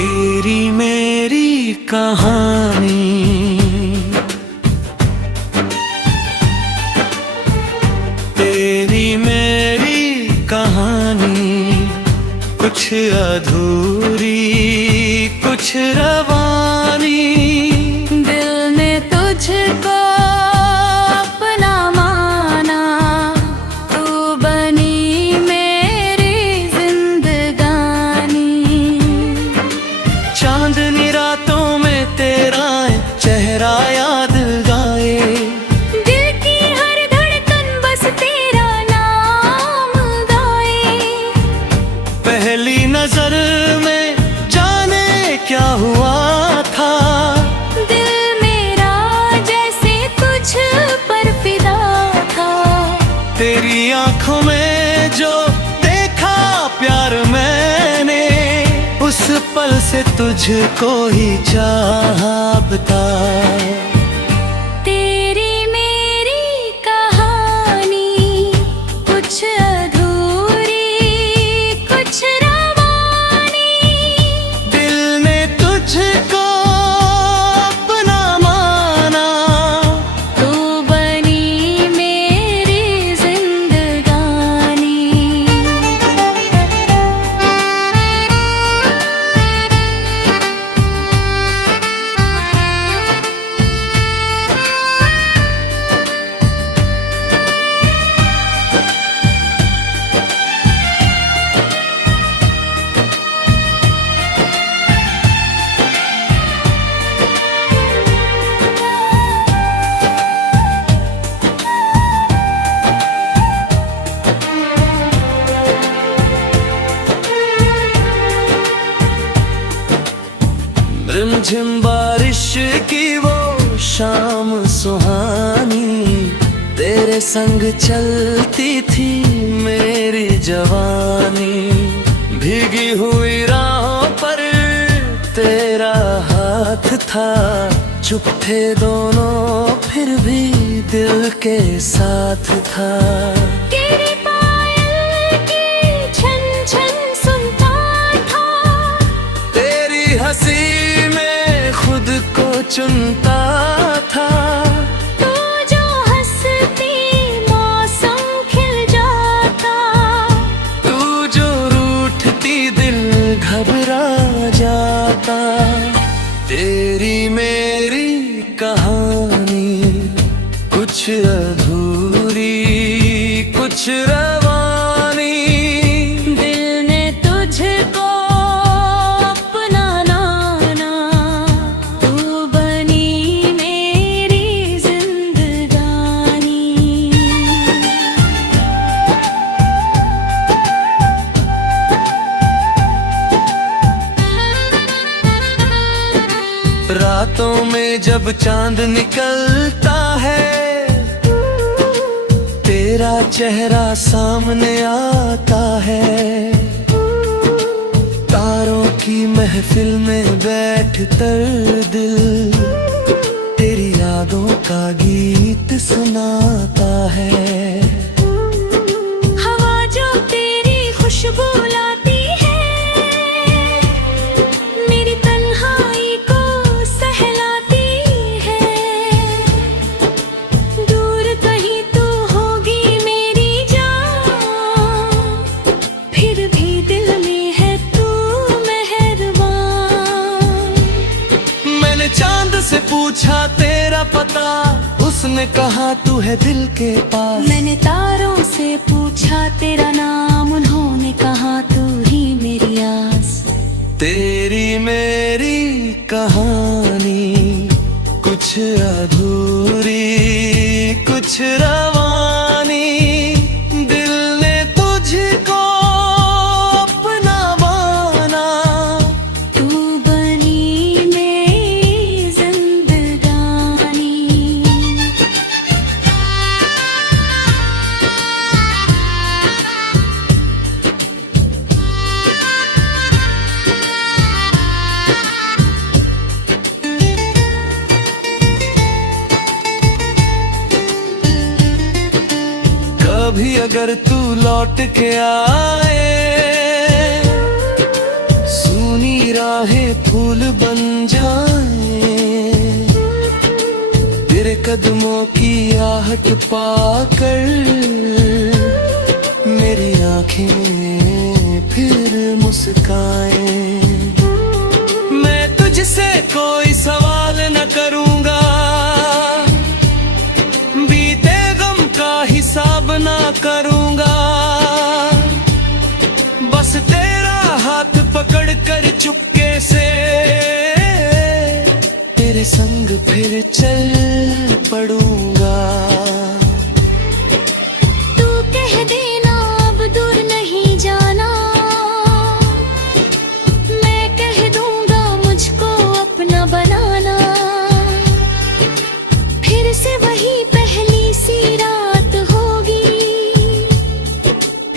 तेरी मेरी कहानी, तेरी मेरी कहानी, कुछ अधूरी कुछ रवानी। दिल ने तुझको अपना माना, तू बनी मेरी जिंदगानी। चांदनी रातों में तेरा चेहरा याद गाए, दिल की हर धड़कन बस तेरा नाम गाए। पहली नजर में जाने क्या हुआ था, दिल मेरा जैसे तुझ पर फिदा था। तेरी आंखों में जो देखा प्यार मैंने, उस पल से तुझको ही चाहा बता। तेरी मेरी कहानी, कुछ अधूरी कुछ रवानी। दिल ने तुझको अपना माना, तू बनी मेरी जिंदगानी। रिमझिम बारिश की वो शाम सुहानी, तेरे संग चलती थी मेरी जवानी। भीगी हुई राहों पर तेरा हाथ था, चुप थे दोनों फिर भी दिल के साथ था। तेरी पायल की छन छन सुनता था, तेरी हंसी में खुद को चुनता था। तू जो हंसती मौसम खिल जाता, तू जो रूठती दिल घबरा जाता। तेरी मेरी कहानी, कुछ अधूरी कुछ रवानी। दिल ने तुझको अपना नाना, तू बनी मेरी जिंदगानी। रातों में जब चांद निकलता है, तेरा चेहरा सामने आता है। तारों की महफिल में बैठ कर दिल तेरी यादों का गीत सुनाता है। हवा जो तेरी खुशबू लाती है, मेरी तन्हाई को सहलाती है। दूर कहीं तू होगी मेरी जान, फिर भी दिल में है तू मेहरबान। मैंने चांद से पूछा तेरा पता, उसने कहा तू है दिल के पास। मैंने तारों से पूछा तेरा नाम, उन्होंने कहा तू ही मेरी आस। तेरी मेरी कहानी, कुछ अधूरी कुछ रवानी। दिल ने तुझको अपना माना, तू बनी मेरी जिंदगानी। कभी अगर तू लौट के आए, सुनी रात चाहे फूल बन जाए, तेरे कदमों की आहट पाकर मेरी आंखें फिर मुस्काएं। मैं तुझसे कोई सवाल न करूंगा, बीते गम का हिसाब ना करूंगा, बस तेरा हाथ पकड़ कर चुपके से तेरे संग फिर चल पड़ूंगा। तू कह देना अब दूर नहीं जाना, मैं कह दूंगा मुझको अपना बनाना। फिर से वही पहली सी रात होगी,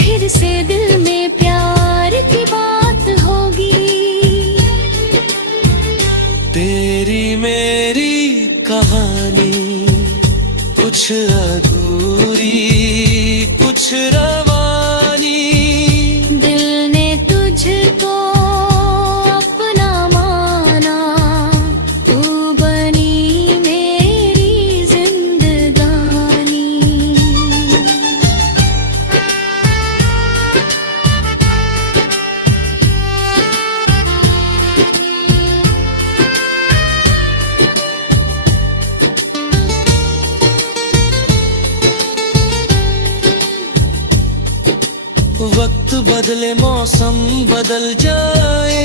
फिर से दिल में प्यार की बात होगी। तेरी मेरी कहानी कुछ अधूरी कुछ रवानी, दिल ने तुझको अपना माना, तू बनी मेरी जिंदगानी। वक्त बदले मौसम बदल जाए,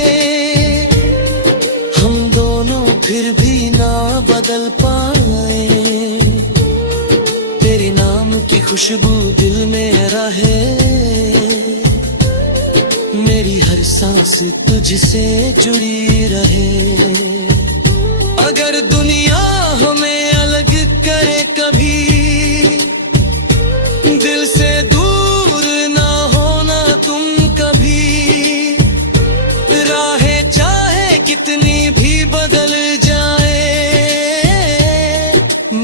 हम दोनों फिर भी ना बदल पाए। तेरे नाम की खुशबू दिल में रहे, मेरी हर सांस तुझसे जुड़ी रहे। अगर दुनिया हमें अलग करे कभी, दिल से दूर ना होना तुम कभी। राहें चाहे कितनी भी बदल जाए,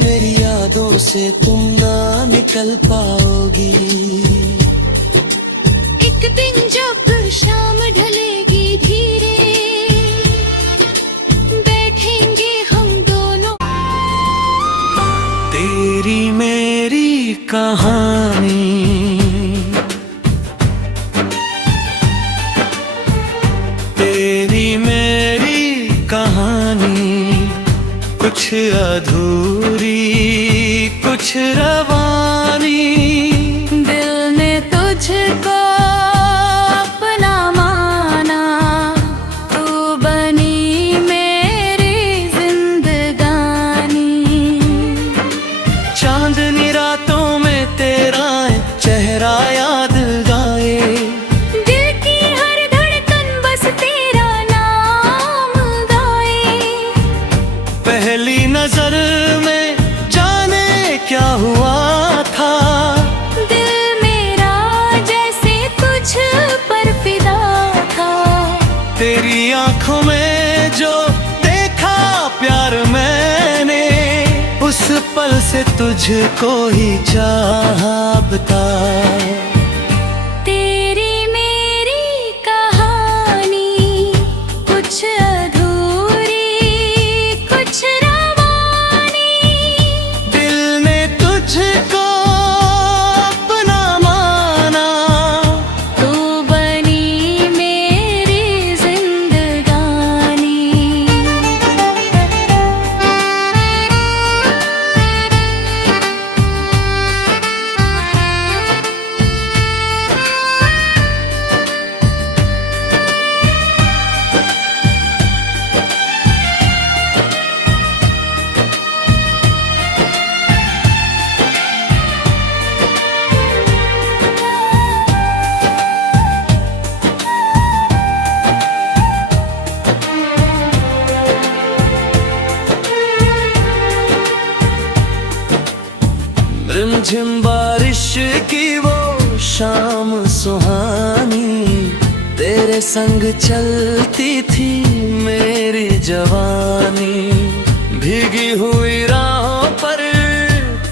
मेरी यादों से तुम ना निकल पाओगी। एक दिन जब शाम ढलेगी धीरे, बैठेंगे हम दोनों। तेरी मेरी कहानी तेरी मेरी कहानी कुछ अधूरी कुछ रवानी, दिल ने तुझको अपना माना, तू बनी मेरी जिंदगानी। चांदनी रातों में तेरा चेहरा याद गाए, दिल की हर धड़कन बस तेरा नाम गाए। पहली नजर में जाने क्या हुआ था, दिल मेरा जैसे तुझ पर फिदा था। तेरी आंखों में जो देखा प्यार मैंने, उस पल से तुझको ही चाहा बता। तेरी मेरी कहानी कुछ अधूरी कुछ रवानी, दिल ने तुझको अपना माना, तू बनी मेरी जिंदगानी। रिमझिम बारिश की वो शाम सुहानी, तेरे संग चलती थी मेरी जवानी। भीगी हुई राहों पर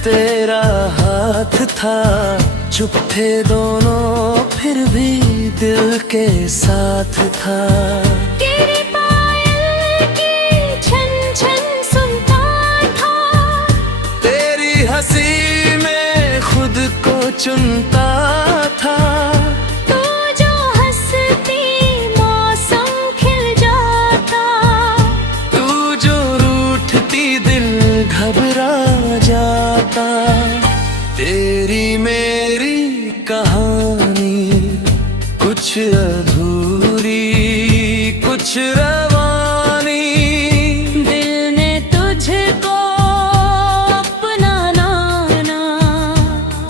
तेरा हाथ था, चुप थे दोनों फिर भी दिल के साथ था। तेरे पास चुनता था। तू जो हंसती मौसम खिल जाता, तू जो रूठती दिल घबरा जाता। तेरी मेरी कहानी कुछ अधूरी कुछ रवानी, दिल ने तुझको अपना नाना,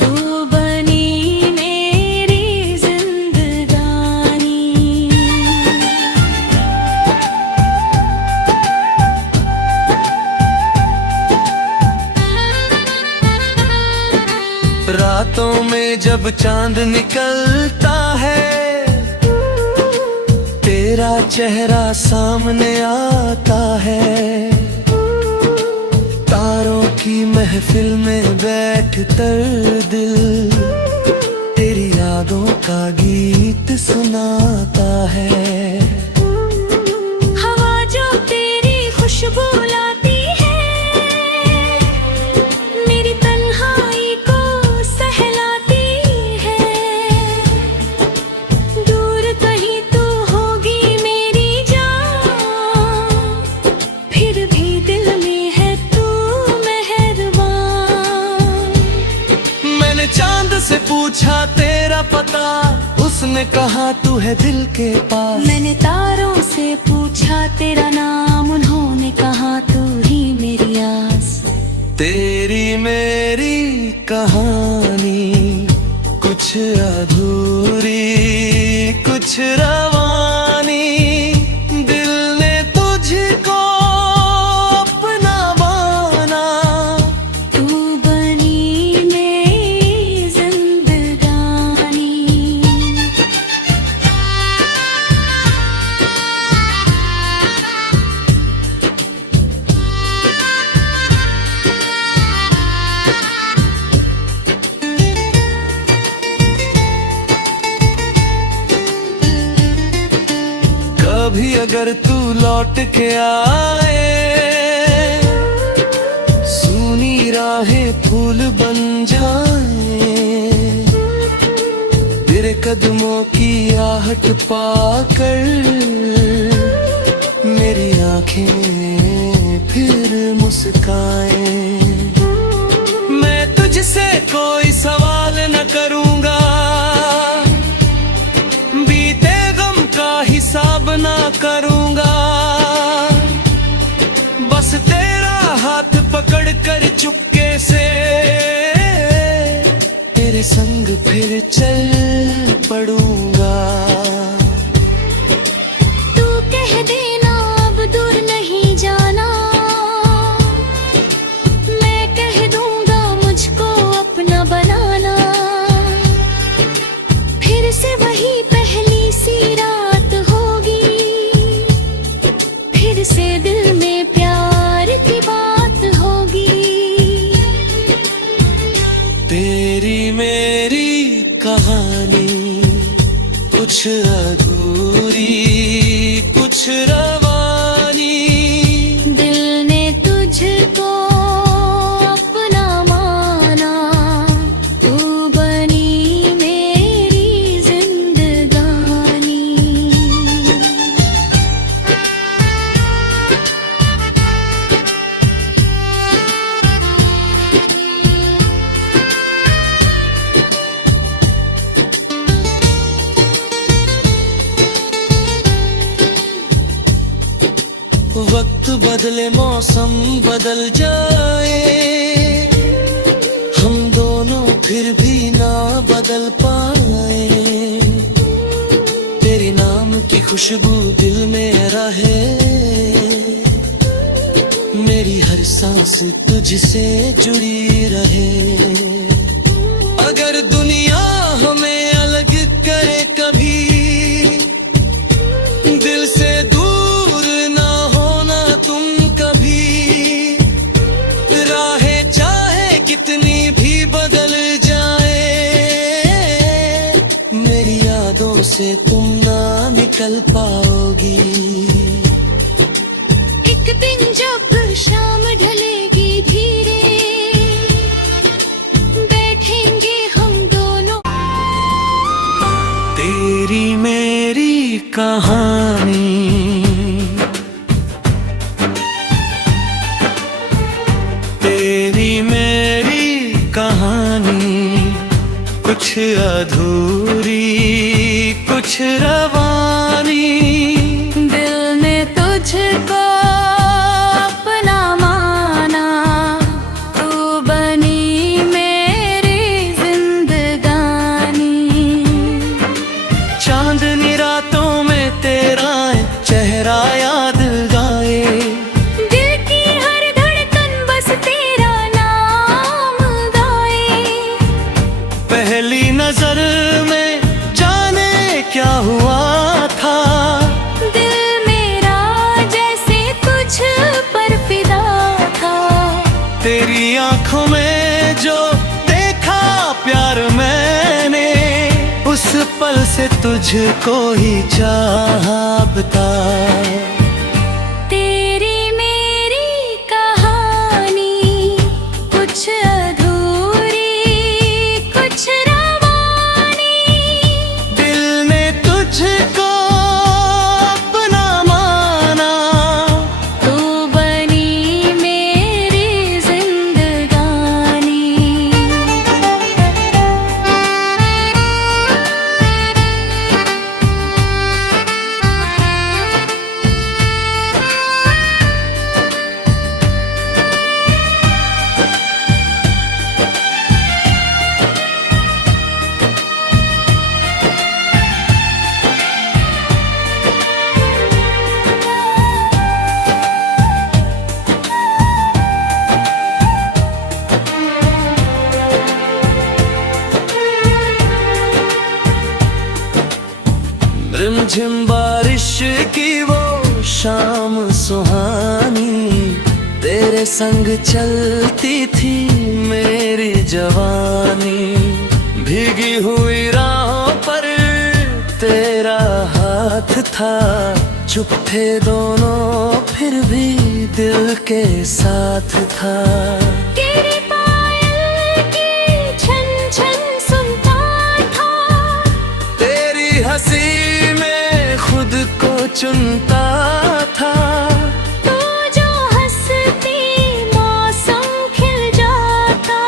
तू बनी मेरी जिंदगानी। रातों में जब चांद निकलता है, तेरा चेहरा सामने आता है। तारों की महफिल में बैठ कर दिल तेरी यादों का गीत सुनाता है। हवा जो तेरी खुशबू लाती है, मेरी तन्हाई को सहलाती है। दूर कहीं तू होगी मेरी जान, फिर भी दिल में है तू मेहरबान। मैंने चांद से पूछा तेरा पता, उसने कहा तू है दिल के पास। मैंने तारों से पूछा तेरा नाम, उन्होंने कहा तू ही मेरी आस। तेरी मेरी कहानी कुछ अधूरी कुछ रवानी, दिल ने तुझको अपना माना, तू बनी मेरी जिंदगानी। कभी अगर तू लौट के आए, सूनी राहें फूल बन जाए। तेरे कदमों की आहट पाकर मेरी आंखें फिर मुस्काएं। मैं तुझसे कोई सवाल न करूंगा, बीते गम का हिसाब ना करूंगा। बस तेरा हाथ पकड़ कर चुपके से तेरे संग फिर चल पड़ूंगा। तू कह देना अब दूर नहीं जाना, मैं कह दूंगा मुझको अपना बनाना। फिर से वही पहली सी रात होगी, फिर से दिल में प्यार की बात होगी। तेरी मेरी कहानी कुछ अधूरी कुछ रवानी, दिल ने तुझको अपना माना, तू बनी मेरी जिंदगानी। वक्त बदले मौसम बदल जाए, हम दोनों फिर भी ना बदल पाए। तेरे नाम की खुशबू दिल में रहे, मेरी हर सांस तुझसे जुड़ी रहे। अगर दुनिया हमें अलग करे कभी, दिल से दूर ना होना तुम कभी। राहें चाहे कितनी भी बदल जाए, मेरी यादों से तुम ना निकल पाओगी। एक दिन जब शाम ढलेगी धीरे, बैठेंगे हम दो कहानी। तेरी मेरी कहानी, कुछ अधूरी कुछ रवानी। दिल ने तुझको अपना माना, तू बनी मेरी जिंदगानी। चांदनी रातों में तेरा चेहरा याद आए, दिल की हर धड़कन बस तेरा नाम गाए। पहली नजर में जाने क्या हुआ था, दिल मेरा जैसे तुझ पर फिदा था। तेरी आंखों में जो देखा प्यार मैंने, उस पल से तुझको ही चाहा बता। तेरी मेरी कहानी, कुछ अधूरी कुछ रवानी। दिल ने तुझको अपना माना, तू बनी मेरी जिंदगानी। रिमझिम बारिश की वो शाम सुहानी, तेरे संग चलती थी मेरी जवानी। भीगी हुई राहों पर तेरा हाथ था, चुप थे दोनों फिर भी दिल के साथ था। तेरी पायल की छन छन सुनता था, तेरी हंसी में खुद को चुनता था। तू जो हंसती मौसम खिल जाता,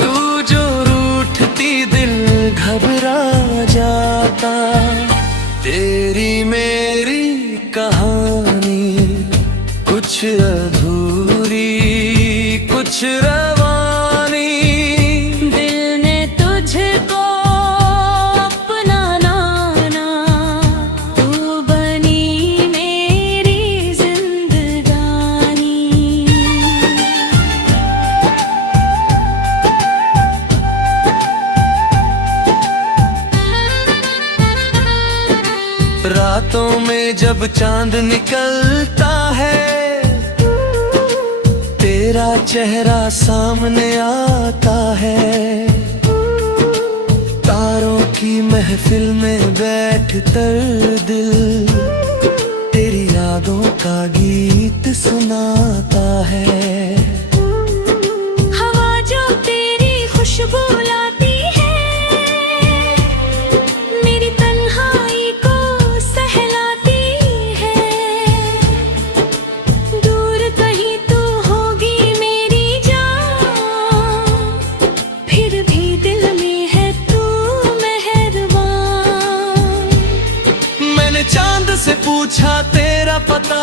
तू जो रूठती दिल घबरा जाता। तेरी मेरी कहानी, कुछ अधूरी कुछ रवानी। दिल ने तुझको अपना नाना, तू बनी मेरी जिंदगानी। रातों में जब चांद निकलता है, तेरा चेहरा सामने आता है। तारों की महफिल में बैठ कर दिल तेरी यादों का गीत सुनाता है। हवा जो तेरी खुशबू लाती है, मेरी तन्हाई को सहलाती है। दूर कहीं तू होगी मेरी जान, फिर भी दिल में है तू मेहरबान। मैंने चांद से पूछा तेरा पता,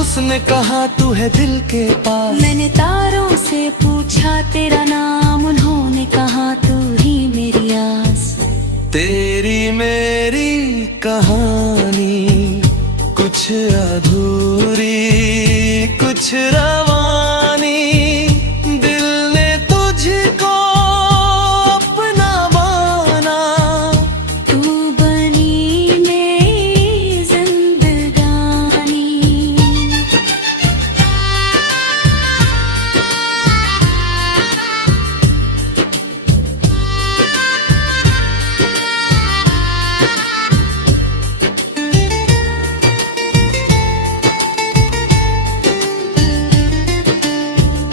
उसने कहा तू है दिल के पास। मैंने तारों से पूछा तेरा नाम, उन्होंने कहा तू ही मेरी आस। तेरी मेरी कहानी, कुछ अधूरी कुछ रवानी। दिल ने तुझको अपना माना, तू बनी मेरी जिंदगानी।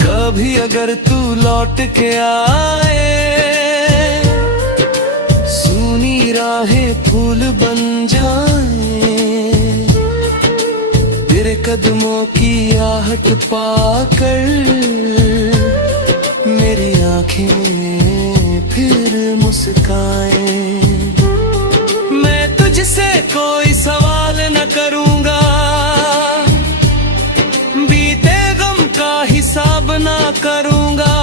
कभी अगर तू लौट के आए, सुनी रात चाहे फूल बन जाए, तेरे कदमों की आहट पाकर मेरी आंखें फिर मुस्काएं। मैं तुझसे कोई सवाल न करूंगा, बीते गम का हिसाब ना करूंगा,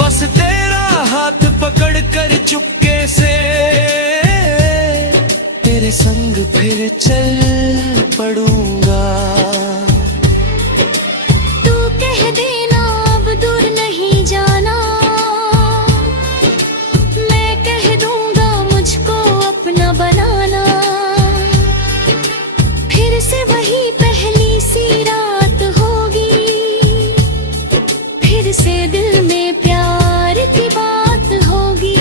बस तेरा हाथ पकड़ कर चुपके से तेरे संग फिर चल पड़ूंगा। तू कह देना अब दूर नहीं जाना, मैं कह दूंगा मुझको अपना बनाना। फिर से वही पहली सी रात होगी, फिर से दिल में प्यार की बात होगी।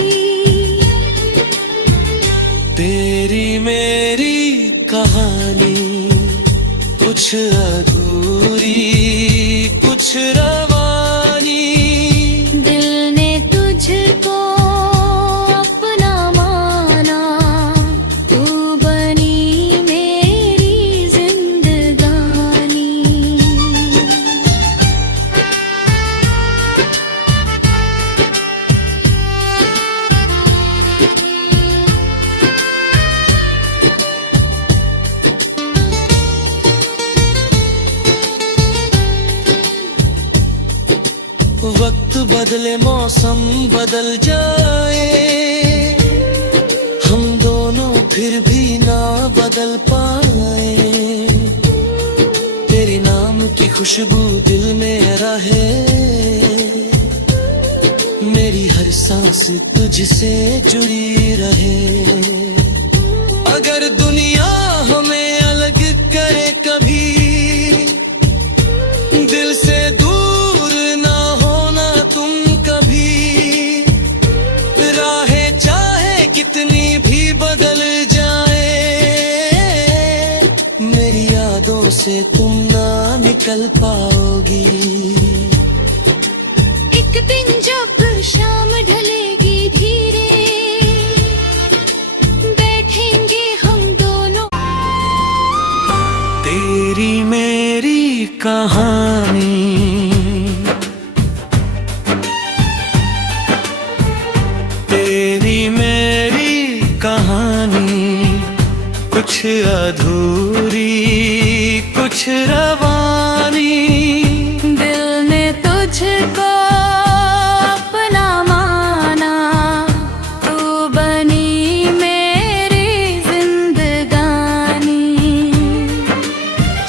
तेरी मेरी कहानी कुछ अधूरी कुछ रवानी, दिल ने तुझको अपना माना, तू बनी मेरी जिंदगानी। वक्त बदले मौसम बदल जाए, हम दोनों फिर भी ना बदल पाए। तेरे नाम की खुशबू दिल में रहे, मेरी हर सांस तुझसे जुड़ी रहे। अगर दुनिया हमें अलग करे कभी, दिल से दूर ना होना तुम कभी। राहें चाहे कितनी भी बदल जाए, मेरी यादों से तुम ना निकल पाओगी। एक दिन जब शाम ढलेगी धीरे, बैठेंगे हम दोनों। तेरी मेरी कहानी तेरी मेरी कहानी कुछ अधूरी कुछ रवानी, दिल ने तुझको अपना माना, तू बनी मेरी जिंदगानी।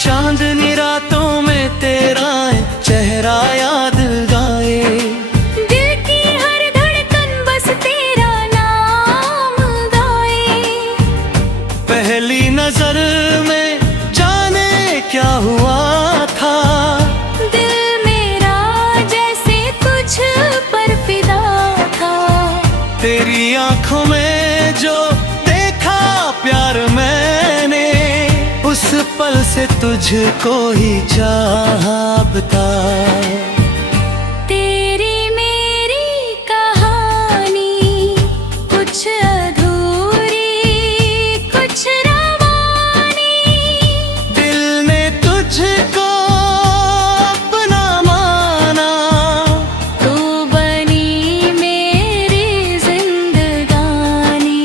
चांदनी रातों में तेरा चेहरा याद गाए, दिल की हर धड़कन बस तेरा नाम गाए। पहली नजर में जाने क्या हुआ था, दिल मेरा जैसे तुझ पर फिदा था। तेरी आंखों में जो देखा प्यार मैंने, उस पल से तुझको ही चाहा बता। तेरी मेरी कहानी कुछ अधूरी कुछ रवानी, दिल ने तुझको अपना माना, तू बनी मेरी जिंदगानी।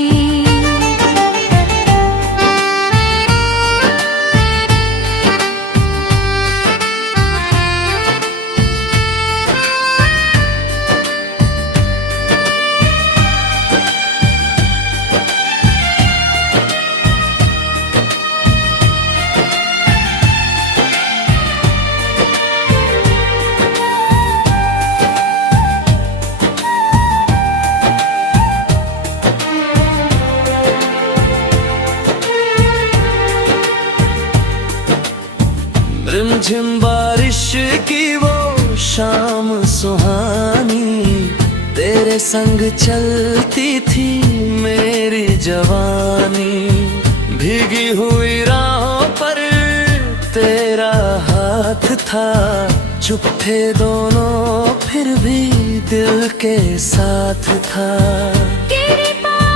रिमझिम बारिश की वो शाम सुहानी, तेरे संग चलती थी मेरी जवानी। भीगी हुई राहों पर तेरा हाथ था, चुप थे दोनों फिर भी दिल के साथ था। तेरे पास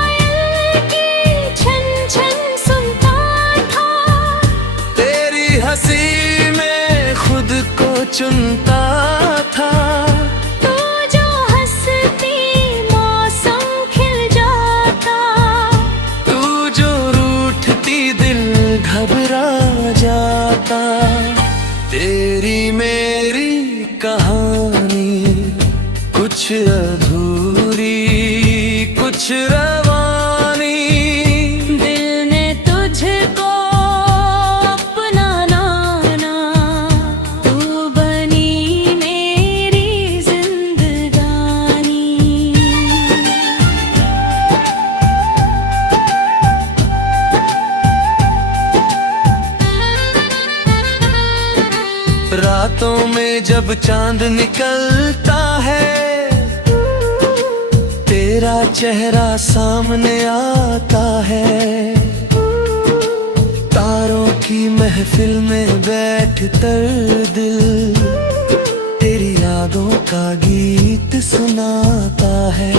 चुनता था। तू जो हंसती मौसम खिल जाता, तू जो रूठती दिल घबरा जाता। तेरी मेरी कहानी कुछ अधूरी कुछ रवानी, दिल ने तुझको अपना नाना, तू बनी मेरी जिंदगानी। रातों में जब चांद निकलता है, तेरा चेहरा सामने आता है। तारों की महफिल में बैठ कर दिल तेरी यादों का गीत सुनाता है।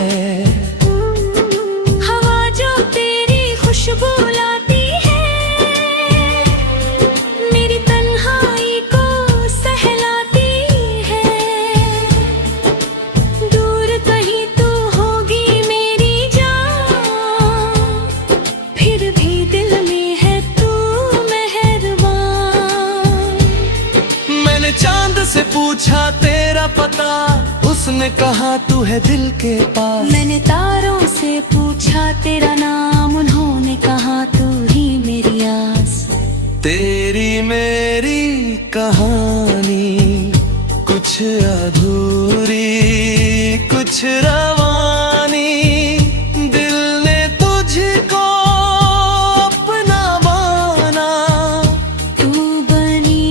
हवा जो तेरी खुशबू लाती है, मेरी तन्हाई को सहलाती है। दूर कहीं तू होगी मेरी जान, फिर भी दिल में है तू मेहरबान। मैंने चांद से पूछा तेरा पता, उसने कहा तू है दिल के पास। मैंने तारों से पूछा तेरा नाम, उन्होंने कहा तू ही मेरी आस। तेरी मेरी कहानी कुछ अधूरी कुछ रवानी, दिल ने तुझको अपना माना, तू बनी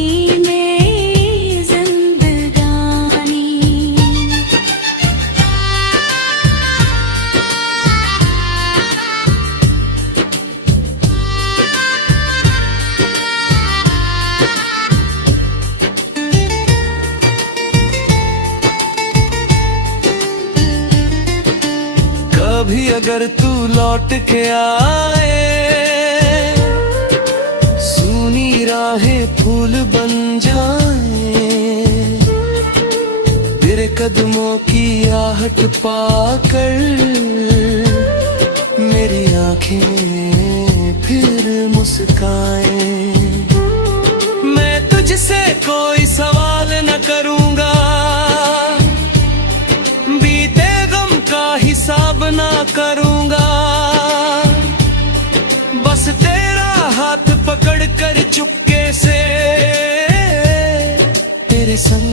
मेरी जिंदगानी। कभी अगर तू लौट के आए, सूनी राहें फूल बन जाए। तेरे कदमों की आहट पाकर मेरी आंखें फिर मुस्काएं। मैं तुझसे कोई सवाल न करूंगा, बीते गम का हिसाब ना करूंगा। बस तेरा हाथ पकड़ कर चुपके से तेरे संग